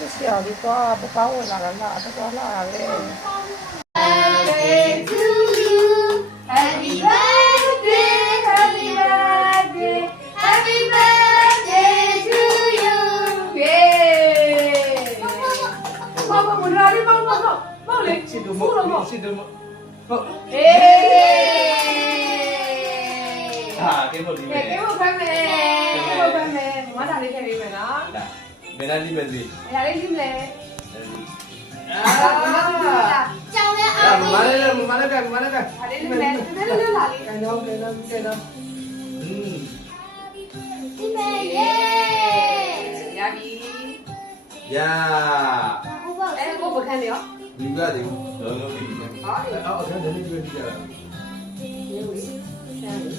ချစ်စရာလေးတော့ပကောင်းဝင်လာတာလားတော်တော်လာလေ Birthday to you Happy birthday Happy birthday Happy birthday to you Yay ဘာမလာလေးဘာလေချစ်တို့မချစ်တို့မဟုတ်အေးဟာကဲဖို့ဒီမယ် ကဲဖို့ဖမ်းမယ်မမသားလေးထည့်ပေးမယ်နော် ဘယ်နဲ့ဒီမယ်ဒီ အရာလေးယူမယ် ကြောင်လည်း အာ အား မ လုံး မလေးမလေးကမလေးက အလေးယူမယ်နည်းနည်းလာလေး ကန်တော့ ဒီမဲ့ယေ ရပြီ ယာ ဟုတ်ပါ အဲ့ကိုပခန်းလေရော ဒီကတည်းကလုံးလုံးပြီးပြီ ဟောဒီ အော်အဲ့ဒါလည်းဒီလိုကြည့်ရတာ ရေဝေးဆန်းလေး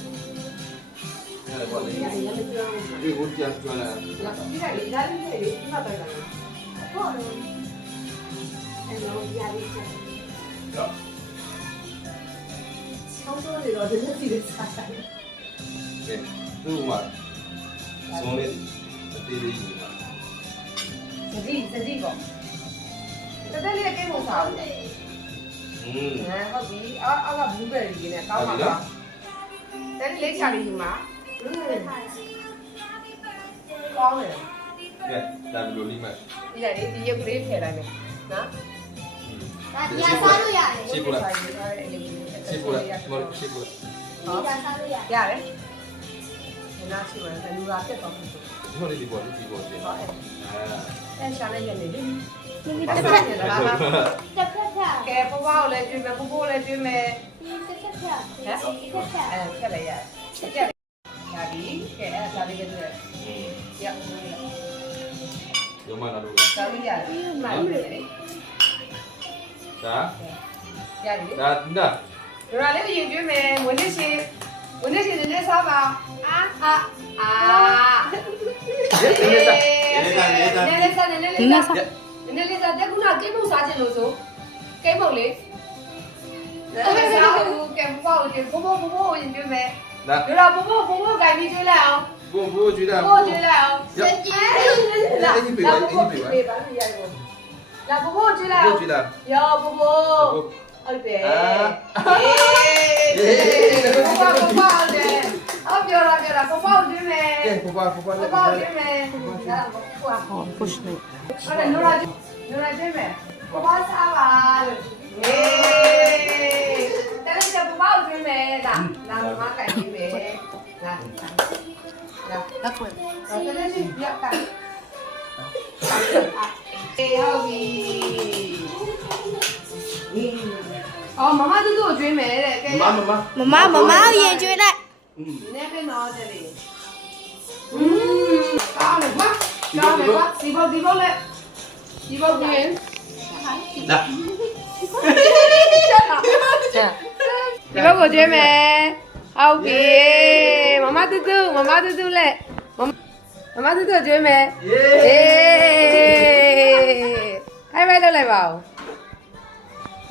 အဲ့ဒါပေါ့လေ ရရမပြောင်းဘူး ဒီကိုကြမ်းကျွမ်းလာ ဒီကလေးဒါလေးလေးဒီမှာတော့လာတယ် ဟုတ်တယ် အဲ့တော့ရလေးချက် တော့ ချောင်းစိုးတွေတော့ဒီလက်စီလေးစားတယ် ကဲသူ့မှာဇုံးလေးအသေးလေးကြီးပါ စတိပေါ့တကယ်လေးကိမို့စားဘူးဟမ်ဟုတ်ပြီအောက်ကဘူးပဲလေးနဲ့ကောင်းပါတော့တဲ့လေးချာလေးဒီမှာကောင်းတယ် ကဲဒါဘယ်လိုလိမ့်မယ် ဒီလိုက်ဒီရုပ်ကလေးထည့်လိုက်မယ်နော် ဒါတရားစားလို့ရတယ် ရှင်းပလားရှင်းပလားမဟုတ်ရှင်းပလား တရားစားလို့ရတယ် ရတယ်နားရှိမှလည်းလူလာပြတ်တော့ဘူး ဒီလိုဒီပေါ်ဒီပေါ်ဒီ ဟော အာ အဲ့ရှာလိုက်ရနေတယ် တစ်ဖက်တစ်ဖက်ဖြတ် ကဲပပကိုလည်းကျွေးမယ်ပပိုးလည်းကျွေးမယ် တစ်ဖက်ဖြတ် ဟမ် တစ်ဖက်ဖြတ် အဲ့ဖြတ်လိုက်ရတယ်ဖြတ်ရပြီကဲအဲ့ဒါလေးကတည်းကရောက်ဘူးလေ ရုံးမလာလို့ သာလို့ရတယ်မှန်တယ်လေ ဒါ ရတယ်လေ ဒါဒါ ဒရာလေးရင်ကျွေးမယ်ဝင်နေရှင်နည်းနည်းစားပါအာနည်းနည်းစားတက်ခုနကိတ်မုတ်စားချင်လို့ဆိုကိတ်မုတ်လေအဲ့ဒါစားဘူးကဲဘောဘောရင်ကျွေးမယ် ဒါ ဒရာဘောဘောဂိုင်ပြီးကျွေးလိုက်အောင် ကိုဘိုးကြည့်တာ ဘောကျွေးလိုက်အောင် စက်ကြီး လာဘောဘောကျွေးပါလို့ရရောလာဘောဘောကျွေးလိုက် ကို အောင် ကြည့်တာ ရောဘောဘောဟုတ်တယ်ဘောဘောတယ်အော်ပြောတာဘောဘောကျွေးမယ် ကဲပပ ဘောဘောကျွေးမယ်ဒါဘောဘော push နေအဲ့ဒါနိုရာကျွေးမယ်ဘောဘောစားပါလို့ဟေးတယ်လည်းဘောဘောကျွေးမယ်လာမမကင်ပြီးမယ်လာလက်ခွဲတယ်လည်းပြပြကအေးဟုတ်ပြီအော်မမတူတူကျွေးမယ်တဲ့ကဲ မမ မမရင်ကျွေးလိုက် နေပဲနော်တဲ့လေကောင်းတယ်ကွာဒီဘောလေဒီဘောပြင်း ဒါ ဒီဘက်ကိုကျွေးမယ်ဟုတ်ပြီမမတူတူလက်မမတူတူကျွေးမယ် ယေ အေးဟိုင်လိုက်လိုက်ပါဦး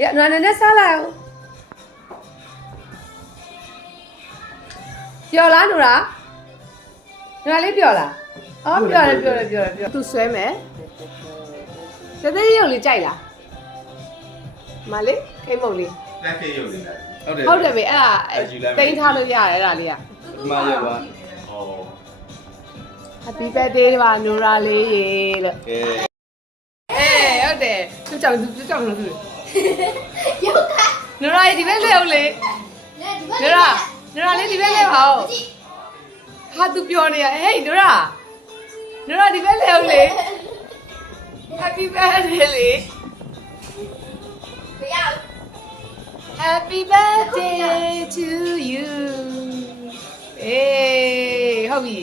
ရနည်းနည်းစားလိုက်ဦးပျော်လားနူရာလေးပျော်လားအော်ပျော်တယ်သူဆွဲမယ်တသေးရုပ်လေးကြိုက်လားမလေးခိမုံလေး တက်ခေရုပ်လေးဟုတ်တယ် ဟုတ်တယ်ပဲအဲ့ဒါတိန်းထားလို့ရတယ်အဲ့ဒါလေးက မရပါဩ Happy birthday ပါနူရာလေးရေလို့ ကဲ ဟုတ်တယ်သူကြောင့်လို့သူ ရုပ်က နူရာဒီဘက်လဲဦးလေနူရာလေးဒီဘက်လဲပါဦးဟာသူပြောနေရဟေးနူရာဒီဘက်လဲဦးလေ Happy birthday လေ ဘယ်ရောက် Happy birthday to you အေးဟုတ်ပြီ